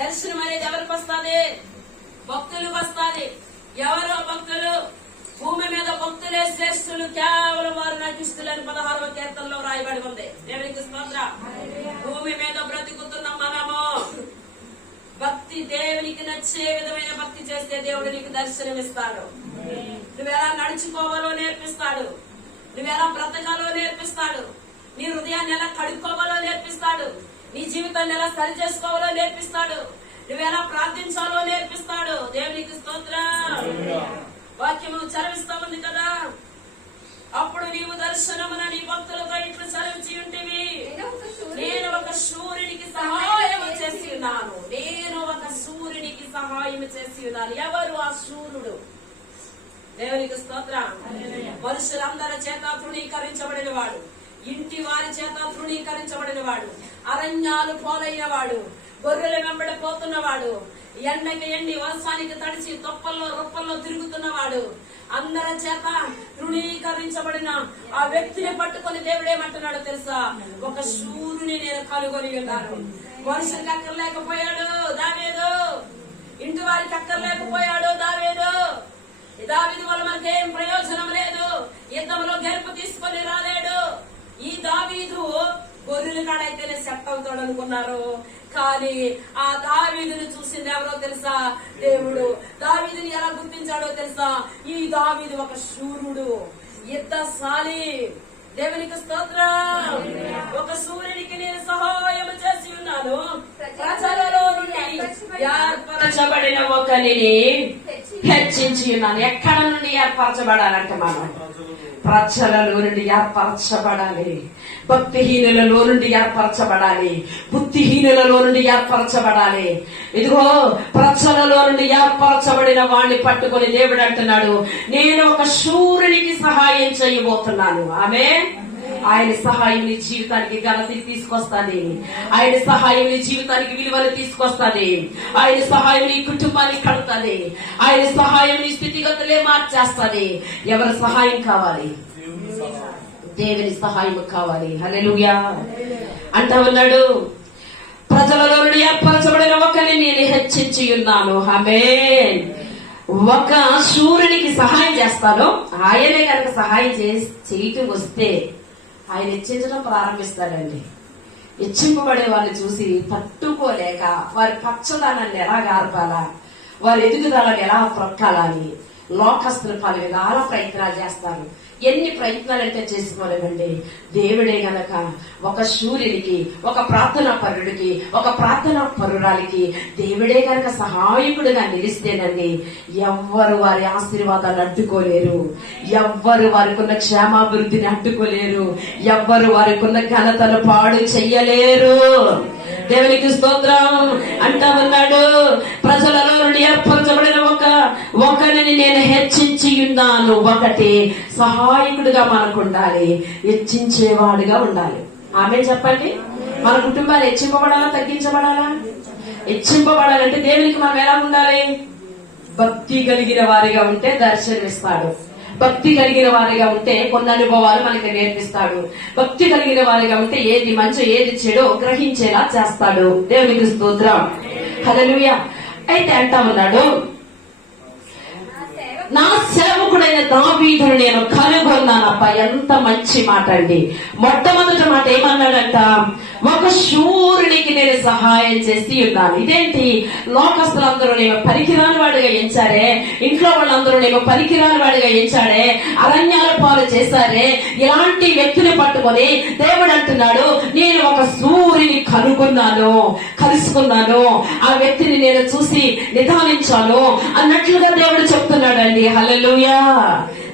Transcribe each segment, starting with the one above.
దర్శనం అనేది ఎవరికి వస్తుంది? భక్తులకు వస్తుంది. ఎవరో భక్తులు? భూమి మీద భక్తులే శ్రేష్ఠులు, కేవలం వారు నటిస్తులని 16వ కీర్తనలో రాయబడి ఉంది. దేవునికి స్తోత్రం. భూమి మీద బ్రతుకుతున్న మనము భక్తి, దేవునికి నచ్చే విధమైన భక్తి చేస్తే దేవుడు నీకు దర్శనమిస్తాడు. నువ్వెలా నడుచుకోవాలో నేర్పిస్తాడు, నువ్వెలా బ్రతకాలో నేర్పిస్తాడు, నీ హృదయాన్ని ఎలా కడుక్కోవాలో నేర్పిస్తాడు, నీ జీవితాన్ని ఎలా సరి చేసుకోవాలో నేర్పిస్తాడు, నువ్వెలా ప్రార్థించాలో నేర్పిస్తాడు. దేవునికి స్తోత్రం. వాక్యము చదివిస్తా ఉంది కదా, అప్పుడు నీవు దర్శనమున నీ భక్తులతో ఇట్లు చదివించి ఉంటివి, నేను ఒక సూర్యునికి సహాయం చేసి ఉన్నాను. నేను ఒక సూర్యునికి సహాయం చేసి ఉన్నాను. ఎవరు ఆ సూర్యుడు? దేవునికి స్తోత్రం. మనుషులందరి చేత తృణీకరించబడిన వాడు, ఇంటి వారి చేత తృణీకరించబడిన వాడు, అరణ్యాలు పోలైన వాడు, గొర్రెల వెంబడిపోతున్నవాడు, ఎండకి ఎండి వర్షానికి తడిచి తొప్పల్లో రొప్పల్లో తిరుగుతున్నవాడు, అందరి చేత తృణీకరించబడిన ఆ వ్యక్తిని పట్టుకొని దేవుడు ఏమంటున్నాడు తెలుసా? ఒక సూర్యుని నేను కనుగొని ఉన్నాను. మనుషులకి అక్కర్లేకపోయాడు దావీదు, ఇంటి వారికి అక్కర్లేకపోయాడు దావీదు. దావీదు వల్ల మనకేం ప్రయోజనం లేదు, యుద్ధంలో గెలుపు తీసుకొని రాలేడు. ఈ దావీదు గొర్రెల కాడైతేనే సెట్ అవుతాడు అనుకున్నారు, కానీ ఆ దావీదును చూసింది ఎవరో తెలుసా? దేవుడు. దావీదుని ఎలా గుర్తించాడో తెలుసా? ఈ దావీదు ఒక శూరుడు, యుద్ధశాలి. దేవునికి స్తోత్రం. ఒక సూర్యునికి నేను సహాయం చేసి ఉన్నాను, ప్రజలలో నుండి ఏర్పరచబడిన ఒకరిని హెచ్చించి ఉన్నాను. ఎక్కడ నుండి ఏర్పరచబడాలంటే మనం ప్రజలలో నుండి ఏర్పరచబడాలి, భక్తిహీనులలో నుండి ఏర్పరచబడాలి, బుద్ధిహీనులలో నుండి ఏర్పరచబడాలి. ఇదిగో ప్రజలలో నుండి ఏర్పరచబడిన వాడిని పట్టుకొని దేవుడు అంటున్నాడు, నేను ఒక సూర్యునికి సహాయం చేయబోతున్నాను. ఆమేన్. ఆయన సహాయం నీ జీవితానికి ఘనతని తీసుకొస్తాది, ఆయన సహాయం నీ జీవితానికి విలువలు తీసుకొస్తాది, ఆయన సహాయం నీ కుటుంబానికి కడుతుంది, ఆయన సహాయం నీ స్థితిగతులే మార్చేస్తుంది. ఎవరి సహాయం కావాలి? దేవుని సహాయం కావాలి. హల్లెలూయా. అంటా ఉన్నాడు, ప్రజలలో నుండి ఏర్పరచబడిన ఒకరిని నేను హెచ్చించి ఉన్నాను. ఆమేన్. ఒక సూర్యునికి సహాయం చేస్తాను. ఆయనే కనుక సహాయం చేయటం వస్తే ఆయన హెచ్చించడం ప్రారంభిస్తాడండి. హెచ్చింపబడే వాళ్ళని చూసి తట్టుకోలేక వారి పచ్చదనాన్ని ఎలా గార్పాలా, వారి ఎదుగుదలను ఎలా ప్రొక్కాలని లోకస్తులు పలు విధాల ప్రయత్నాలు చేస్తారు. ఎన్ని ప్రయత్నాలంటే చేసుకోలేమండి. దేవుడే గనక ఒక సూర్యునికి, ఒక ప్రార్థనా పరుడికి, ఒక ప్రార్థనా పరురాలికి దేవుడే గనక సహాయకుడిగా నిలిస్తేనండి, ఎవ్వరు వారి ఆశీర్వాదాలు అడ్డుకోలేరు, ఎవ్వరు వారికి ఉన్న క్షేమాభివృద్ధిని అడ్డుకోలేరు, ఎవ్వరు వారికి ఉన్న ఘనతను పాడు చెయ్యలేరు. దేవునికి స్తోత్రం. అంటా ఉన్నాడు, ప్రజలలో నుండి ఏర్పరచబడిన ఒకరిని నేను హెచ్చించి ఉన్నాను. ఒకటి సహాయకుడిగా మనకు ఉండాలి, హెచ్చించేవాడిగా ఉండాలి. ఆమె చెప్పండి, మన కుటుంబాలు హెచ్చింపబడాలా తగ్గించబడాలా? హెచ్చింపబడాలంటే దేవునికి మనం ఎలా ఉండాలి? భక్తి కలిగిన వారిగా ఉంటే దర్శనమిస్తాడు, భక్తి కలిగిన వారిగా ఉంటే కొన్ని అనుభవాలు మనకి నేర్పిస్తాడు, భక్తి కలిగిన వారిగా ఉంటే ఏది మంచి ఏది చెడో గ్రహించేలా చేస్తాడు. దేవునికి స్తోత్రం. హల్లెలూయా. అయితే అంటా ఉన్నాడు, నా సేవకుడైన దావీదును నేను కనుగొన్నానప్ప. ఎంత మంచి మాట అండి. మొట్టమొదటి మాట ఏమన్నాడంట? ఒక సూర్యునికి నేను సహాయం చేసి ఉన్నాను. ఇదేంటి? లోకస్తులందరూ నేను పనికిరాని వాడిగా ఎంచారే, ఇంట్లో వాళ్ళందరూ నేను పనికిరాని వాడిగా ఎంచాడే, అరణ్యాల పాలు చేశారే, ఇలాంటి వ్యక్తిని పట్టుకొని దేవుడు అంటున్నాడు, నేను ఒక సూర్యుని కనుగొన్నాను, కలుసుకున్నాను, ఆ వ్యక్తిని నేను చూసి నిదానించాను అన్నట్లుగా దేవుడు చెప్తున్నాడండి. హల్లెలూయా.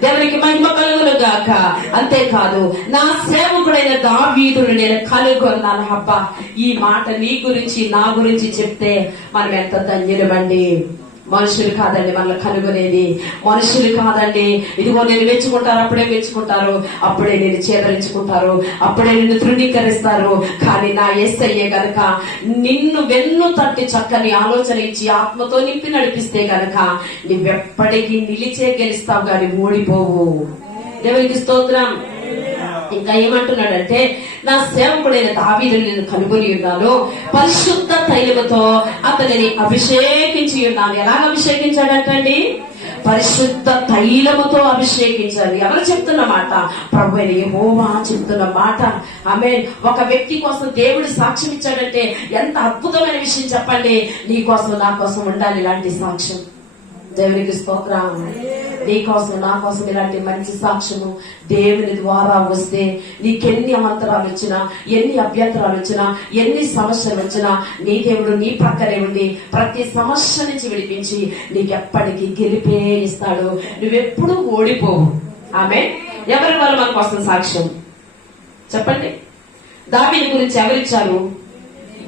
దేవునికి మహిమ కలుగును గాక. అంతేకాదు, నా సేవకుడైన దావీదును నేను కనుగొన్నాను. అబ్బా, ఈ మాట నీ గురించి నా గురించి చెప్తే మనం ఎంత ధన్యులమండి. మనుషులు కాదండి మనల్ని కనుగొనేది, మనుషులు కాదండి. ఇదిగో నేను మెచ్చుకుంటారు, అప్పుడే మెచ్చుకుంటారు, అప్పుడే నేను చేదరించుకుంటారు, అప్పుడే నిన్ను తృణీకరిస్తారు. కానీ నా యేసయ్యే గనక నిన్ను వెన్ను తట్టి చక్కని ఆలోచన ఇచ్చి ఆత్మతో నింపి నడిపిస్తే గనక నువ్వెప్పటికీ నిలిచే గెలుస్తావు గాని ఓడిపోవు. దేవునికి స్తోత్రం. ఇంకా ఏమంటున్నాడంటే, నా సేవకుడైన దావీదును నేను కనుగొని ఉన్నాను, పరిశుద్ధ తైలం తైలముతో అతనిని అభిషేకించి ఉన్నాను. ఎలాగ అభిషేకించాడంటండి? పరిశుద్ధ తైలముతో అభిషేకించాలి. ఎవరు చెప్తున్న మాట? ప్రభువైన యెహోవా చెప్తున్న మాట. ఆమేన్. ఒక వ్యక్తి కోసం దేవుడు సాక్ష్యం ఇచ్చాడంటే ఎంత అద్భుతమైన విషయం చెప్పండి. నీ కోసం నా కోసం ఉండాలి ఇలాంటి సాక్ష్యం. దేవునికి స్తోత్రం. నీ కోసం నా కోసం ఇలాంటి మంచి సాక్ష్యము దేవుని ద్వారా వస్తే నీకెన్ని అమంతరాలు వచ్చినా, ఎన్ని అభ్యంతరాలు వచ్చినా, ఎన్ని సమస్యలు వచ్చినా నీ దేవుడు నీ ప్రక్కనే ఉండి ప్రతి సమస్య నుంచి విడిపించి నీకెప్పటికీ గెలిపే ఇస్తాడు. నువ్వెప్పుడు ఓడిపోవు. ఆమె ఎవరి వల్ల మన కోసం సాక్ష్యం చెప్పండి? దావీదు గురించి ఎవరిచ్చారు?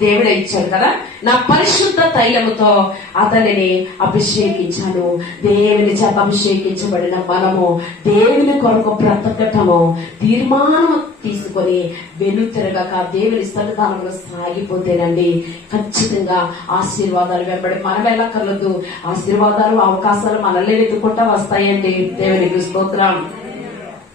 దేవుడే ఇచ్చాడు కదా. నా పరిశుద్ధ తైలముతో అతనిని అభిషేకించాను. దేవుని చేత అభిషేకించబడిన మనము దేవుని కొరకు బ్రతకటము తీర్మానం తీసుకొని వెనుతిరగక దేవుని సన్నిధానంలో సాగిపోతేనండి ఖచ్చితంగా ఆశీర్వాదాలు వెంబడి మనం వెళ్ళక్కర్లేదు. ఆశీర్వాదాలు, అవకాశాలు మనల్ని వెతుక్కుంటా వస్తాయండి. దేవునికి స్తోత్రం.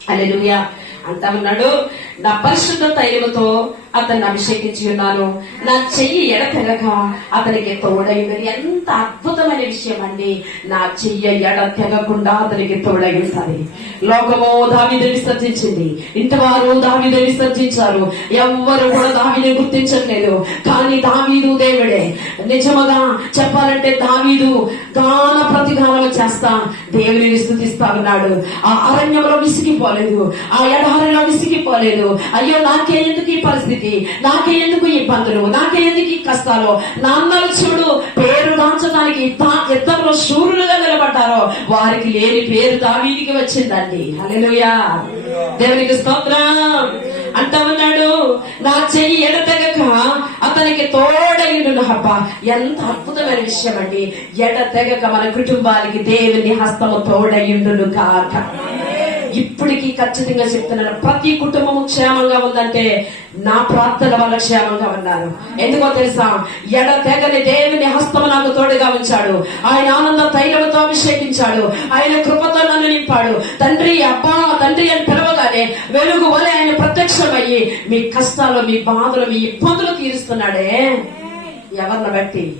హల్లెలూయా. అంటా ఉన్నాడు, నా పరిశుద్ధ తైలముతో అతన్ని అభిషేకించి ఉన్నాను, నా చెయ్యి ఎడతెగక అతనికి తోడైందని. ఎంత అద్భుతమైన విషయం అండి. నా చెయ్యి ఎడతెగకుండా అతనికి తోడై ఉండాలి. లోకము దావీదుని విసర్జించింది, ఇంటివారు దావీదుని విసర్జించారు, ఎవ్వరు కూడా దావీదుని గుర్తించట్లేదు. కానీ దావీదు దేవుడే. నిజముగా చెప్పాలంటే దావీదు గాన ప్రతిగానం చేస్తా దేవుని స్తుతిస్తా ఉన్నాడు. ఆ అరణ్యంలో విసిగిపోలేదు, ఆ ఎడారిలో విసిగిపోలేదు. అయ్యో నాకే ఎందుకు ఈ పరిస్థితి, నాకే ఎందుకు ఈ ఇబ్బందులు, నాకే ఎందుకు ఈ కష్టాలు. నా అందరూ చూడు పేరు దాల్చడానికి ఇద్దరు శూరులుగా నిలబడ్డారో వారికి లేని పేరు దావీదుకి వచ్చిందండి. హల్లెలూయా. దేవునికి స్తోత్రం. అంటా ఉన్నాడు, నా చెయ్యి ఎడతెగక అతనికి తోడైండును. హబ్బ ఎంత అద్భుతమైన విషయం అండి. ఎడతెగక మన కుటుంబానికి దేవుని హస్తము తోడైండును కాక. ఇప్పటికీ ఖచ్చితంగా చెప్తున్నాను, ప్రతి కుటుంబము క్షేమంగా ఉందంటే నా ప్రార్థన వల్ల క్షేమంగా ఉన్నారు. ఎందుకో తెలుసా? ఎడతెగని దేవుని హస్తము నాకు తోడుగా ఉంచాడు. ఆయన ఆనంద తైలముతో అభిషేకించాడు. ఆయన కృపతో నన్ను నింపాడు. తండ్రి, అబ్బా, తండ్రి అని పిలవగానే వెలుగు వలె ఆయన ప్రత్యక్షమయ్యి మీ కష్టాలు, మీ బాధలు, మీ ఇబ్బందులు తీరుస్తున్నాడే. ఎవరిని బట్టి?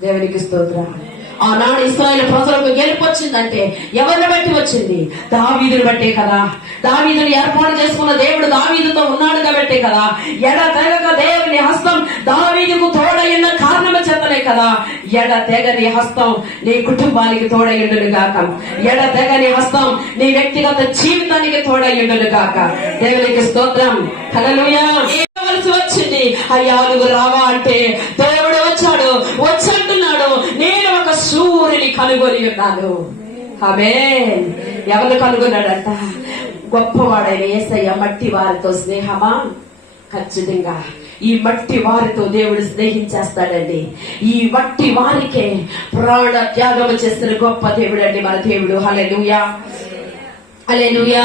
దేవునికి స్తోత్రం. ఆనాడు ఇశ్రాయేలు ప్రజలకు గెలుపు వచ్చిందంటే ఎవరిని బట్టి వచ్చింది? దావీదుని బట్టే కదా. దావీదుని ఏర్పాటు చేసుకున్న దేవుడు దావీదుతో ఉన్నాడు కాబట్టే కదా. ఎడతెగక దేవుని హస్తం దావీదుకు తోడైన కారణం చేతనే కదా. ఎడతెగని హస్తం నీ కుటుంబానికి తోడైండును గాక. ఎడతెగని హస్తం నీ వ్యక్తిగత జీవితానికి తోడైండును గాక. దేవునికి స్తోత్రం. హల్లెలూయా. వచ్చింది అయ్యా నువ్వు రావా అంటే దేవుడు వచ్చాడు. వచ్చంటున్నాడు, నేను ఒక సూర్యుని కనుగొని ఉన్నాను. ఆమేన్. ఎవరు కనుగొన్నాడంట? గొప్పవాడైన యేసయ్య. మట్టి వారితో స్నేహమా? ఖచ్చితంగా ఈ మట్టి వారితో దేవుడు స్నేహించేస్తాడండి. ఈ మట్టి వారికే ప్రాణ త్యాగం చేస్తున్న గొప్ప దేవుడు అండి మన దేవుడు. హల్లెలూయా. హల్లెలూయా.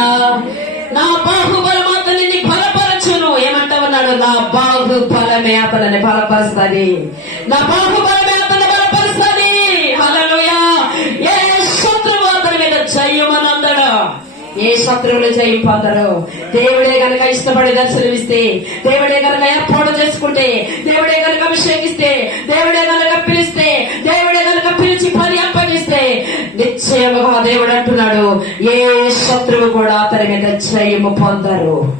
నా బాహుబలం అతనిని బలపరచును. ఏమంటా ఉన్నాడు? నా బాహుబలమే అతనిని బలపరుస్తుంది. నా బాహుబలమే అతన్ని బలపరుస్తుంది. హల్లెలూయా. ఏ శత్రువు అతని మీద జయమనందడు. ఏ శత్రువులు జయం పొందరు. దేవుడే గనక ఇష్టపడి దర్శనమిస్తే, దేవుడే గనక ఏర్పాటు చేసుకుంటే, దేవుడే గనక అభిషేకిస్తే, దేవుడే గనక పిలిస్తే, దేవుడే గనక పిలిచి పని అప్పగిస్తే నిశ్చయముగా దేవుడు అంటున్నాడు, ఏ శత్రువు కూడా అతని మీద జయము పొందరు.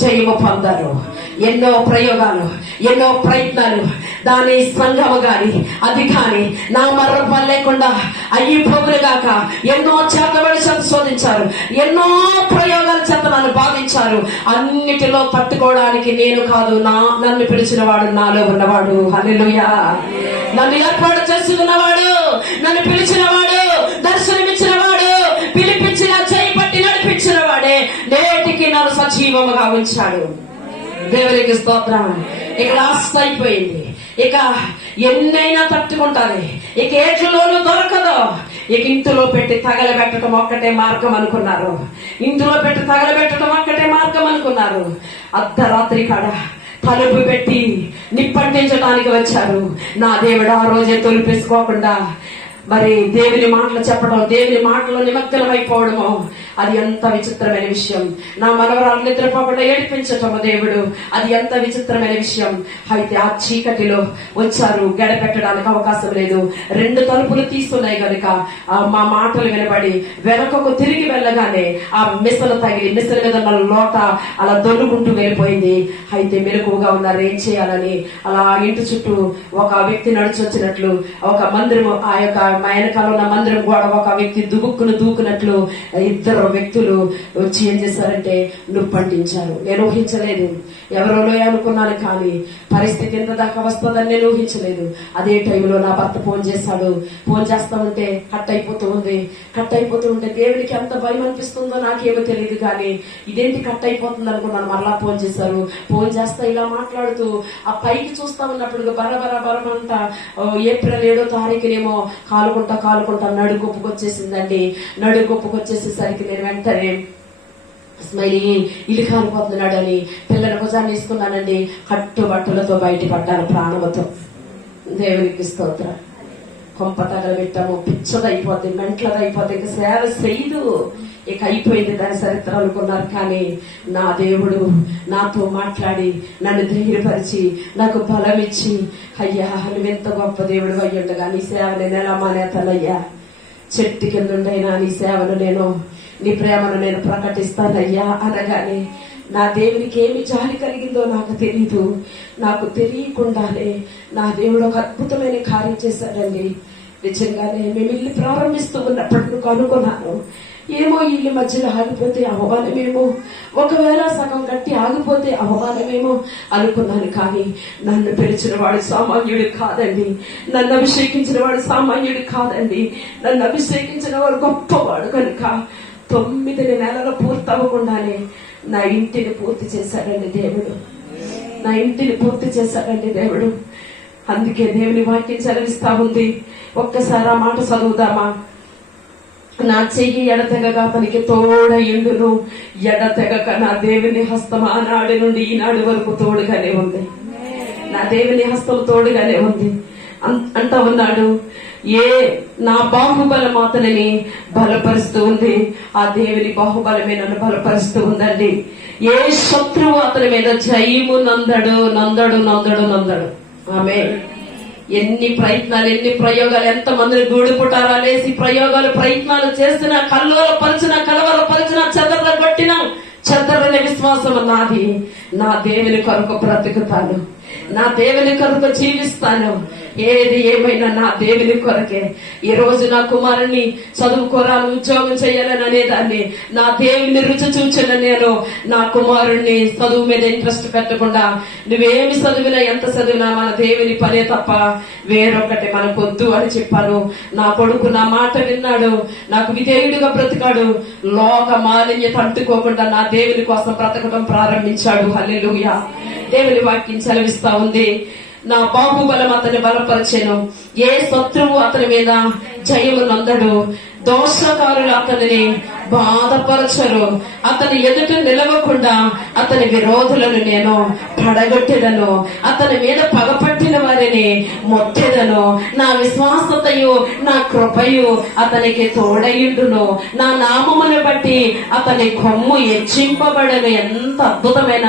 జయము పొందరు. ఎన్నో ప్రయోగాలు, ఎన్నో ప్రయత్నాలు, దాని సంఘము గాని అది కాని నా మర్రపం లేకుండా అయ్యిపోగులు గాక ఎన్నో చేతబడి చేత శోధించారు. ఎన్నో ప్రయోగాల చేత నన్ను బాధించారు. అన్నిటిలో తట్టుకోవడానికి నేను కాదు, నన్ను పిలిచిన వాడు, నాలో ఉన్నవాడు. హల్లెలూయా. నన్ను ఏర్పాటు చేసి ఉన్నవాడు, నన్ను పిలిచిన వాడు, దర్శనమిచ్చిన వాడు, పిలిపించిన చేయి పట్టి నడిపించిన వాడే నేటికి నన్ను సజీవముగా ఉంచాడు. దేవునికి స్తోత్రం. ఇక లాస్ట్ అయిపోయింది. ఇక ఎన్నైనా తట్టుకుంటారు. ఇక ఏట్లలోనూ దొరకదు. ఇక ఇంటిలో పెట్టి తగలబెట్టడం ఒక్కటే మార్గం అనుకున్నారు. ఇంటిలో పెట్టి తగలబెట్టడం ఒక్కటే మార్గం అనుకున్నారు. అర్ధరాత్రి కాడ తలుపు పెట్టి నిప్పంటించడానికి వచ్చారు. నా దేవుడు ఆ రోజే తొలిపేసుకోకుండా మరి దేవుని మాటలు చెప్పడం, దేవుని మాటలో నిమగ్నమైపోవడము, అది ఎంత విచిత్రమైన విషయం. నా మనవరాలు నిద్రపోకుండా ఏడిపించటము దేవుడు, అది ఎంత విచిత్రమైన విషయం. అయితే ఆ చీకటిలో వచ్చారు, గడపెట్టడానికి అవకాశం లేదు. 2 తలుపులు తీస్తున్నాయి కనుక మా మాటలు వినబడి వెనకకు తిరిగి వెళ్ళగానే ఆ మిసలు తగిలి మిసల మీద ఉన్న లోట అలా దొల్లుకుంటూ వెళ్ళిపోయింది. అయితే మెలకువగా ఉన్నారు, ఏం చేయాలని అలా ఇంటి చుట్టూ ఒక వ్యక్తి నడిచి వచ్చినట్లు, ఒక మందిరం, ఆ యొక్క మా వెనకాల ఉన్న మందిరం గోడ ఒక వ్యక్తి దుబుక్కును దూకునట్లు 2 వ్యక్తులు వచ్చి ఏం చేశారంటే నుప్పంటించారు. నేను ఊహించలేదు, ఎవరోలో అనుకున్నాను, కానీ పరిస్థితి ఎంత దాకా వస్తుందని నేను ఊహించలేదు. అదే టైంలో నా భర్త ఫోన్ చేశాడు. ఫోన్ చేస్తా ఉంటే కట్ అయిపోతూ ఉంటే దేవునికి ఎంత భయం అనిపిస్తుందో నాకేమో తెలియదు, కానీ ఇదేంటి కట్ అయిపోతుంది అనుకున్నాను. మరలా ఫోన్ చేశారు. ఫోన్ చేస్తా ఇలా మాట్లాడుతూ ఆ పైకి చూస్తా ఉన్నప్పుడు బరమంట ఏప్రిల్ 7వ తారీఖునేమో కాలుకుంటా నడుగొప్పుకొచ్చేసిందండి. నడుగొప్పుకొచ్చేసేసరికి నేను వెంటనే స్మైలీ ఇల్లు కాలిపోతున్నాడు అని పిల్లల భుజాన్ని వేసుకున్నానండి. కట్టు బట్టలతో బయటపడ్డాను ప్రాణముతో. దేవునికి స్తోత్రం. కొంప తగలబెట్టాము, పిచ్చదైపోద్ది, మెంట్లదైపోద్ది, ఇక సేవ చేయదు, ఇక అయిపోయింది దాని చరిత్ర అనుకున్నారు. కానీ నా దేవుడు నాతో మాట్లాడి నన్ను ధైర్యపరిచి నాకు బలం ఇచ్చి, అయ్యా నువ్వెంత గొప్ప దేవుడు అయ్యుండగా నీ సేవ నేను ఎలా మానేతానయ్యా, చెట్టు కిందుండైనా నీ సేవను నేను, నీ ప్రేమను నేను ప్రకటిస్తానయ్యా అనగానే నా దేవునికి ఏమి జాలి కలిగిందో నాకు తెలీదు. నాకు తెలియకుండానే నా దేవుడు ఒక అద్భుతమైన కార్యం చేశాడండి. నిజంగానే మేము ఇల్లు ప్రారంభిస్తూ ఉన్నప్పుడు అనుకున్నాను, ఏమో ఇల్లు మధ్యలో ఆగిపోతే అవమానమేమో, ఒకవేళ సగం గట్టి ఆగిపోతే అవమానమేమో అనుకున్నాను. కానీ నన్ను పిలిచిన వాడు సామాన్యుడు కాదండి, నన్ను అభిషేకించిన వాడు సామాన్యుడు కాదండి, నన్ను అభిషేకించిన వాడు గొప్పవాడు. కనుక 9 నెలలు పూర్తవ్వకుండానే నా ఇంటిని పూర్తి చేశాడండి దేవుడు, నా ఇంటిని పూర్తి చేశాడండి దేవుడు. అందుకే దేవుని వాక్యం చదివిస్తా ఉంది. ఒక్కసారి ఆ మాట చదువుదామా? నా చెయ్యి ఎడతెగక అతనికి తోడయుండును, ఎడతెగక నా దేవుని హస్తం ఆనాడు నుండి ఈనాడు వరకు తోడుగానే ఉంది. నా దేవుని హస్తం తోడుగానే ఉంది అంటా ఉన్నాడు. నా బాహుబలం అతనిని బలపరుస్తూ ఉంది. ఆ దేవుని బాహుబలమే నన్ను బలపరుస్తూ ఉందండి. ఏ శత్రువు అతని మీద జయము నందడు. ఆమె ఎన్ని ప్రయత్నాలు, ఎన్ని ప్రయోగాలు, ఎంత మందిని గూడుపుటారా లేసి ప్రయత్నాలు చేసిన, కలవరపరిచిన, చెదరగొట్టిన చెదరని విశ్వాసం నాది. నా దేవుని కొరకు బ్రతుకుతాను, నా దేవుని కొరకు జీవిస్తాను. ఏది ఏమైనా నా దేవుని కొరకే. ఈ రోజు నా కుమారుణ్ణి చదువుకోరాను, ఉద్యోగం చేయాలని అనేదాన్ని, నా దేవుని రుచి చూచిన నేను నా కుమారుణ్ణి చదువు మీద ఇంట్రెస్ట్ పెట్టకుండా, నువ్వేమి చదివినా ఎంత చదివినా మన దేవుని పనే తప్ప వేరొకటి మనకొద్దు అని చెప్పాను. నా కొడుకు నా మాట విన్నాడు, నాకు విధేయుడిగా బ్రతికాడు, లోక మాలిన్యత అంటుకోకుండా నా దేవుని కోసం బ్రతకడం ప్రారంభించాడు. హల్లెలూయా. దేవుని వాక్యం చదివిస్తా ఉంది. నా బాహుబలం అతని బలపరిచెను, ఏ శత్రువు అతని మీద జయము నందడు, దోషకారులు అతనిని బాధపరచరు, అతని ఎదుట నిలవకుండా అతని విరోధులను నేను పడగొట్టెదను, అతని మీద పగపట్టిన వారిని మొట్టెదను, నా విశ్వాసతయు నా కృపయు అతనికి తోడయుండును, నా నామమును బట్టి అతని కొమ్ము హెచ్చింపబడను. ఎంత అద్భుతమైన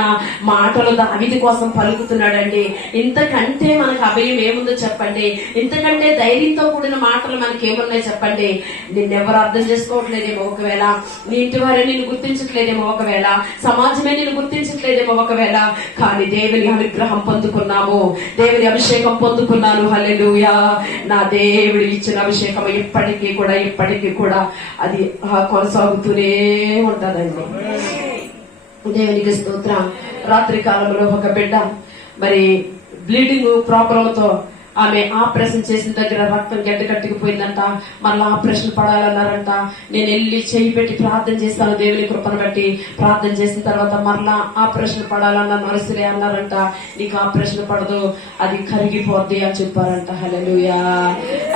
మాటలు దావీదు కోసం పలుకుతున్నాడండి. ఇంతకంటే మనకు అభయం ఏముందో చెప్పండి? ఇంతకంటే ధైర్యంతో కూడిన మాటలు మనకి ఏమున్నాయి చెప్పండి? నిన్నెవరు అర్థం చేసుకోవట్లేదేమో, ఒకవేళ నీ ఇంటి వారే నిన్ను గుర్తించట్లేదేమో, ఒకవేళ సమాజమే నిన్ను గుర్తించట్లేదేమో, ఒకవేళ కానీ దేవుని అనుగ్రహం పొందుకున్నాము, దేవుని అభిషేకం పొందుకున్నాను. హల్లెలూయా. నా దేవుడు ఇచ్చిన అభిషేకం ఇప్పటికీ కూడా అది కొనసాగుతూనే ఉంటదండి. దేవునికి స్తోత్రం. రాత్రి కాలంలో ఒక బిడ్డ మరి బ్లీడింగ్ ప్రాబ్లంతో ఆమె ఆపరేషన్ చేసిన దగ్గర రక్తం గడ్డకట్టుకుపోయిందంట. మళ్ళీ ఆపరేషన్ పడాలన్నారంట. నేను వెళ్ళి చెయ్యి పెట్టి ప్రార్థన చేస్తాను, దేవుని కృపను బట్టి ప్రార్థన చేసిన తర్వాత మరలా ఆపరేషన్ పడాలన్న నర్సులే అన్నారంట, నీకు ఆపరేషన్ పడదు, అది కరిగిపోద్ది అని చెప్పారంట. హల్లెలూయా.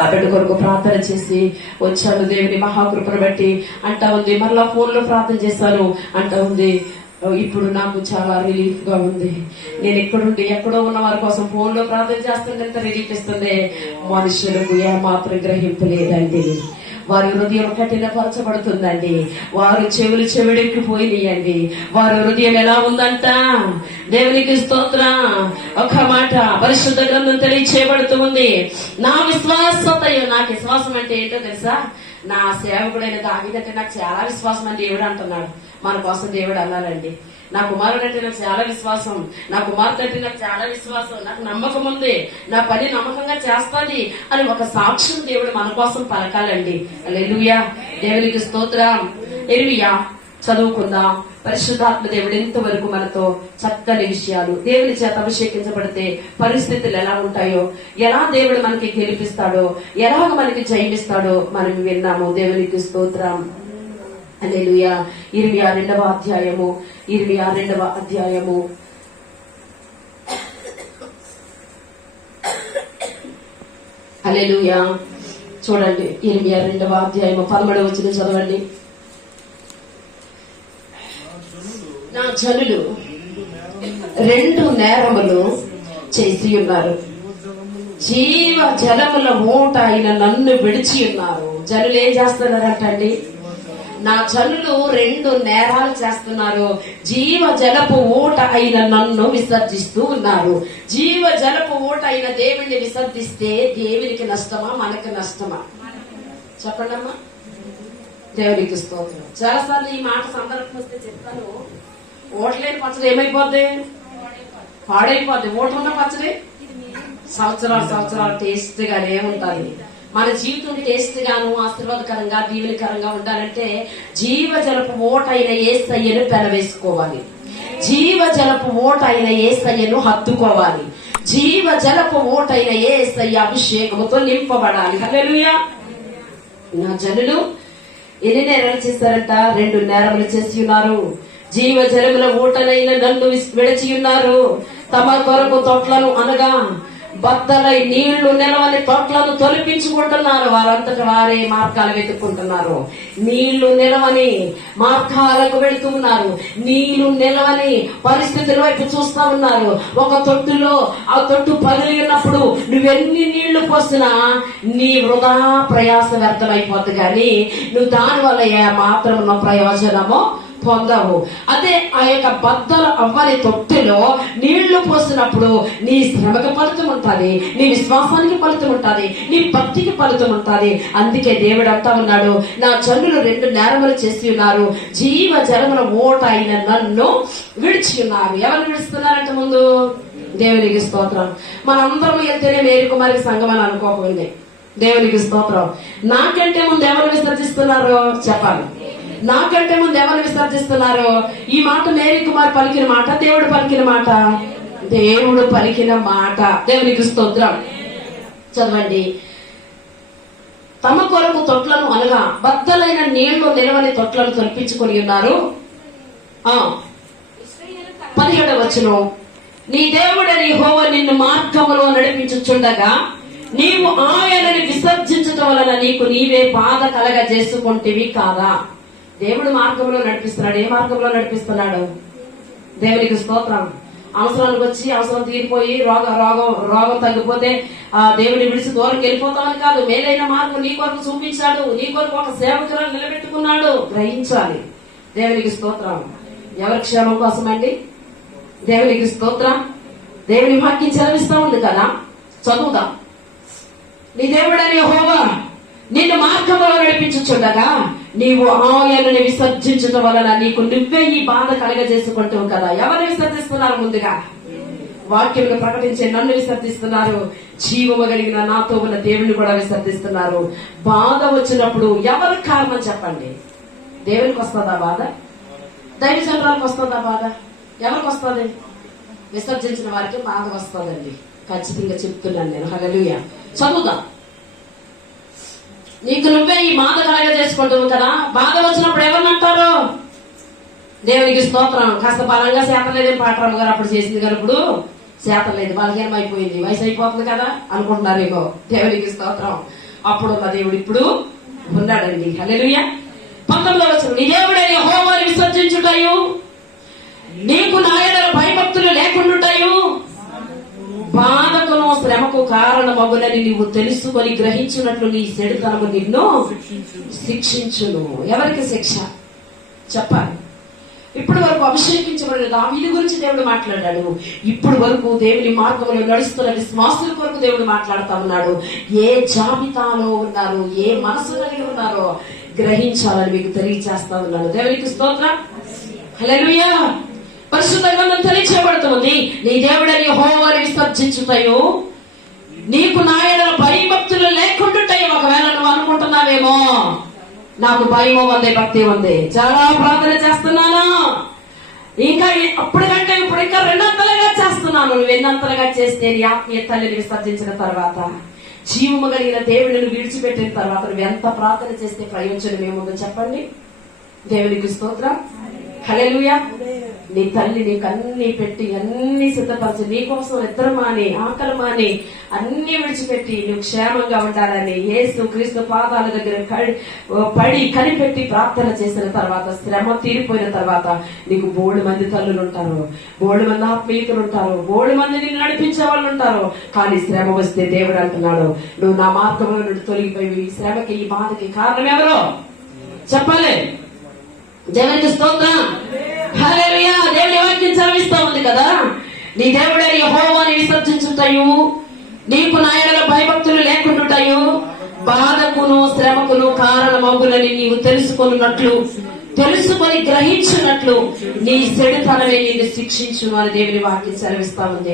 ఆ బిడ్డ కొరకు ప్రార్థన చేసి వచ్చాను దేవుని మహాకృపను బట్టి అంటా ఉంది. మరలా ఫోన్ లో ప్రార్థన చేస్తాను అంటా ఉంది. ఇప్పుడు నాకు చాలా రిలీఫ్ గా ఉంది. నేను ఎక్కడుండి ఎక్కడో ఉన్న వారి కోసం ఫోన్ లో ప్రార్థన చేస్తుంటే ఎంత రిలీఫ్ ఇస్తుంది. మనుషులకు ఏమాత్రం గ్రహింపు లేదండి. వారి హృదయం కఠినపరచబడుతుందండి. వారు చెవులు చెవిడెక్కిపోయినాయండి. వారి హృదయం ఎలా ఉందంట? దేవునికి స్తోత్రం. ఒక మాట పరిశుద్ధ గ్రంథం తెలియచేయబడుతూ ఉంది. నా విశ్వాసతయు, నాకు విశ్వాసం అంటే ఏంటో తెలుసా? నా సేవకుడైన దావీదంటే నాకు చాలా విశ్వాసం అని దేవుడు అంటున్నాడు. మన కోసం దేవుడు అన్నాడండి. నా కుమారుడు అంటే నాకు చాలా విశ్వాసం, నా కుమార్తె అంటే నాకు చాలా విశ్వాసం, నాకు నమ్మకం ఉంది, నా పని నమ్మకంగా చేస్తాది అని ఒక సాక్ష్యం దేవుడు మన కోసం పలకాలండి. హల్లెలూయా, దేవునికి స్తోత్రం. ఇర్మియా చదువుకుందాం. పరిశుద్ధాత్మ దేవుడు ఎంతవరకు మనతో చక్కని విషయాలు, దేవుని చేత అభిషేకించబడితే పరిస్థితులు ఎలా ఉంటాయో, ఎలా దేవుడు మనకి గెలిపిస్తాడో, ఎలాగ మనకి జయమిస్తాడో మనం విన్నాము. దేవునికి స్తోత్రం. హల్లెలూయా. ఇర్మియా 2వ అధ్యాయము, ఇర్మియా 2వ అధ్యాయము హల్లెలూయా. చూడండి, ఇర్మియా 2వ అధ్యాయము 13వ వచనం చదవండి. నా జనులు 2 నేరములు చేసి ఉన్నారు, జీవ జలముల మూట అయిన నన్ను విడిచి ఉన్నారు. జనులు ఏం చేస్తున్నారంటండి? నా జనులు 2 నేరాలు చేస్తున్నారు. జీవ జలపు ఊట అయిన నన్ను విసర్జిస్తూ ఉన్నారు. జీవ జలపు ఊట అయిన దేవుణ్ణి విసర్జిస్తే దేవునికి నష్టమా, మనకు నష్టమా? చెప్పండమ్మా. దేవునికి స్తోత్రం. చాలాసార్లు ఈ మాట సందర్భం వస్తే చెప్తాను. ఓట్లేని పచ్చడి ఏమైపోద్ది? పాడైపోద్ది. ఓటున్న పచ్చడి సంవత్సరాలు టేస్ట్ గానే ఉంటుంది. మన జీవితం టేస్ట్ గాను ఆశీర్వాదకరంగా దీవెనకరంగా ఉండాలంటే జీవ జలపు ఓట అయిన యేసయ్యను పెనవేసుకోవాలి. జీవ జలపు ఓట అయిన యేసయ్యను హత్తుకోవాలి. జీవ జలపు ఓట అయిన యేసయ్య అభిషేకముతో నింపబడాలి. హల్లెలూయా. నా జనులు ఎన్ని నేరాలు చేస్తారంట? 2 నేరములు చేసి ఉన్నారు. జీవ జలముల ఊటనైన నన్ను విడిచి ఉన్నారు. తమ కొరకు తొట్లను అనగా బద్దలై నీళ్లు నిలవని తొట్లను తొలిపించుకుంటున్నారు. వారంతట వారే మార్గాలు వెతుక్కుంటున్నారు. నీళ్లు నిలవని మార్గాలకు వెళుతూ ఉన్నారు. నీళ్లు నిలవని పరిస్థితుల వైపు చూస్తా ఉన్నారు. ఒక తొట్టులో ఆ తొట్టు పగిలి ఉన్నప్పుడు నువ్వెన్ని నీళ్లు పోసినా నీ వృధా ప్రయాస వ్యర్థమైపోద్ది, కానీ నువ్వు దాని వల్ల ఏ మాత్రం ప్రయోజనమో పొందవు. అదే ఆ యొక్క బద్దలు అవ్వని తొట్టిలో నీళ్లు పోసినప్పుడు నీ శ్రమకు ఫలితం ఉంటుంది, నీ విశ్వాసానికి ఫలితం ఉంటుంది, నీ భక్తికి ఫలితం ఉంటుంది. అందుకే దేవుడు అంటా ఉన్నాడు, నా జనులు 2 నేరములు చేసి ఉన్నారు, జీవ జలముల ఓట అయిన నన్ను విడిచి ఉన్నారు. ఎవరు విడుస్తున్నారంట? ముందు దేవునికి స్తోత్రం. మనందరం వెళ్తేనే మేరీ కుమారి సంఘం అని అనుకోకండి. దేవునికి స్తోత్రం. నాకంటే ముందు ఎవరు విసర్జిస్తున్నారో చెప్పాలి. నాకంటే ముందు ఎవరు విసర్జిస్తున్నారు? ఈ మాట మేరీ కుమార్ పలికిన మాట, దేవుడు పలికిన మాట? దేవుడు పలికిన మాట. దేవునికి స్తోత్రం. చదవండి. తమ కొరకు తొట్లను అనగా బద్దలైన నీళ్లు నిలవని తొట్లను తొలిపించుకొని ఉన్నారు. 17వ వచనం, నీ దేవుడని యెహోవా నిన్ను మార్గములో నడిపించుచుండగా నీవు ఆయనని విసర్జించటం వలన నీకు నీవే బాధ కలగ చేసుకుంటేవి కాదా? దేవుడు మార్గంలో నడిపిస్తున్నాడు. ఏ మార్గంలో నడిపిస్తున్నాడు? దేవునికి స్తోత్రం. అవసరానికి వచ్చి అవసరం తీరిపోయి రోగం తగ్గిపోతే దేవుని విడిచి దూరం వెళ్ళిపోతామని కాదు. మేలైన మార్గం నీ కొరకు చూపించాడు. నీ కొరకు ఒక సేవకులను నిలబెట్టుకున్నాడు. గ్రహించాలి. దేవునికి స్తోత్రం. ఎవరి క్షేమం కోసం అండి? దేవునికి స్తోత్రం. దేవుని వాక్యం చదివిస్తా ఉంది కదా, చదువుదాం. నీ దేవుడని యెహోవా నిన్ను మార్గంలో నడిపించుచుండగా నీవు ఆయనని విసర్జించడం వలన నీకు నువ్వే ఈ బాధ కలగజేసుకుంటావు కదా. ఎవరు విసర్జిస్తున్నారు? ముందుగా వాక్యమును ప్రకటించే నన్ను విసర్జిస్తున్నారు. జీవము కలిగిన నాతో ఉన్న దేవుని కూడా విసర్జిస్తున్నారు. బాధ వచ్చినప్పుడు ఎవరు కారణం చెప్పండి? దేవునికి వస్తుందా బాధ? దైవజనులకు వస్తుందా బాధ? ఎవరికి వస్తుంది? విసర్జించిన వారికి బాధ వస్తుందండి. ఖచ్చితంగా చెప్తున్నాను నేను. హల్లెలూయా. చదువుదాం. నీకు నువ్వే ఈ బాధ కలగజేసుకుంటావు కదా. బాధ వచ్చినప్పుడు ఎవరినంటారు? దేవునికి స్తోత్రం. కాస్త బలంగా శాతలేదేం పాటరాము గారు అప్పుడు చేసింది కానీ ఇప్పుడు శాతలేదు, బలహీనం అయిపోయింది, వయసు అయిపోతుంది కదా అనుకుంటున్నారేమో. దేవునికి స్తోత్రం. అప్పుడున్న దేవుడు ఇప్పుడు ఉన్నాడండి. హల్లెలూయా. 19వ వచనం, నీ దేవుడైన యెహోవాను విసర్జించుటయు నీకు నా యెడల భయభక్తులు లేకుండుటయు బాధకును శ్రమకు కారణమగునని నీవు తెలుసుకొని గ్రహించినట్లు నీ చెడుతనము నిన్ను శిక్షించును. ఎవరికి శిక్ష చెప్పాలి? ఇప్పుడు వరకు అభిషేకించబడిన దావీదు గురించి దేవుడు మాట్లాడాడు. ఇప్పుడు వరకు దేవుని మార్గంలో నడుస్తున్న విశ్వాసుల కొరకు దేవుడు మాట్లాడుతా ఉన్నాడు. ఏ జాబితాలో ఉన్నారు, ఏ మనసు కలిగి ఉన్నారో గ్రహించాలని మీకు తెలియజేస్తా ఉన్నాను. దేవునికి స్తోత్రం. హల్లెలూయా. పరిశుద్ధ గ్రంథం తెలియచేయబడుతుంది, నీ దేవుడని యెహోవాను విసర్జించుటయు నీకు నా యెడల భయభక్తులు లేకుండుటయు. ఒకవేళ నువ్వు అనుకుంటున్నావేమో నాకు భయం ఉంది, భక్తి ఉంది, చాలా ప్రార్థన చేస్తున్నాను, ఇంకా అప్పుడు కంటే ఇప్పుడు ఇంకా రెండంతలుగా చేస్తున్నాను. నువ్వు ఎన్నంతలుగా చేస్తే నీ ఆత్మీయ తల్లిని విసర్జించిన తర్వాత, జీవము కలిగిన దేవుడిని విడిచిపెట్టిన తర్వాత నువ్వు ఎంత ప్రార్థన చేస్తే ప్రయోజనం ఏముందో చెప్పండి. దేవునికి స్తోత్రం. హల్లెలూయా. నీ తల్లి నీకు అన్ని పెట్టి అన్ని సిద్ధపరచి నీకోసం నిద్ర మాని ఆకలి మాని అన్ని విడిచిపెట్టి నువ్వు క్షేమంగా ఉండాలని యేసు క్రీస్తు పాదాల దగ్గర పడి కనిపెట్టి ప్రార్థన చేసిన తర్వాత, శ్రమ తీరిపోయిన తర్వాత నీకు బోడు మంది తల్లులు ఉంటారు, బోడు మంది ఆత్మీయులు ఉంటారు, బోడు మంది నిన్ను నడిపించే వాళ్ళు ఉంటారు. కానీ శ్రమ వస్తే దేవుడు అంటున్నాడు, నువ్వు నా మార్గంలో నుండి తొలగిపోయి ఈ శ్రమకి ఈ బాధకి కారణం ఎవరో చెప్పాలి. దేవునికి స్తోత్రం. హల్లెలూయా. దేవుని వాక్యం చదివిస్తా ఉంది కదా, నీ దేవుడైన యెహోవాను విసర్జించుటయు నీకు నా యెడల భయభక్తులు లేకుండుటయు బాధకును శ్రమకును కారణమగునని నీవు తెలుసుకొని గ్రహించినట్లు నీ చెడుతనమే నిన్ను శిక్షించును అని దేవుని వాక్యం సెలవిస్తా ఉంది.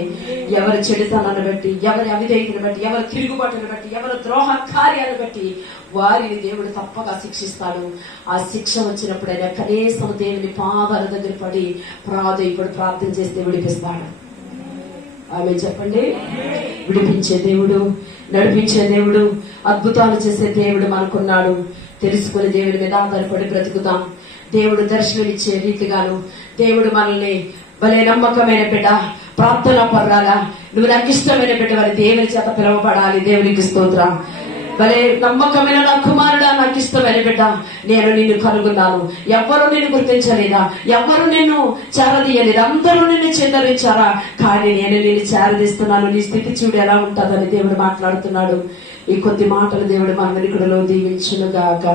ఎవరి చెడుతనాన్ని బట్టి, ఎవరి అవిధేయతను బట్టి, ఎవరి తిరుగుబాటును బట్టి, ఎవరి ద్రోహ కార్యాలను బట్టి వారిని దేవుడు తప్పగా శిక్షిస్తాడు. ఆ శిక్ష వచ్చినప్పుడైనా కనీసం దేవుని పాదాల దగ్గర పడి ప్రార్థన చేస్తే విడిపిస్తాడు. ఆమె చెప్పండి. విడిపించే దేవుడు, నడిపించే దేవుడు, అద్భుతాలు చేసే దేవుడు మనకున్నాడు. తెలుసుకుని దేవుడి మీద ఆధారపడి బ్రతుకుతాం. దేవుడు దర్శనమిచ్చే రీతిగాను దేవుడు మనల్ని భలే నమ్మకమైన బిడ్డ, ప్రార్థన పర్రాలా, నువ్వు నాకు ఇష్టమైన బిడ్డ వారి దేవుని చేత పిలువబడాలి. దేవునికి స్తోత్రం. భలే నమ్మకమైన నా కుమారుడా, నాకు ఇష్టమైన బిడ్డ, నేను నిన్ను కనుగొన్నాను. ఎవ్వరూ నిన్ను గుర్తించలేదా, ఎవ్వరూ నిన్ను చేరదీయలేదు, అందరూ నిన్ను చెందరించారా, కానీ నేను నిన్ను చేరదీస్తున్నాను. నీ స్థితి చూడు ఎలా ఉంటుందని దేవుడు మాట్లాడుతున్నాడు. ఈ కొద్ది మాటలు దేవుడు మన వెనుకలో దీవించును గాక.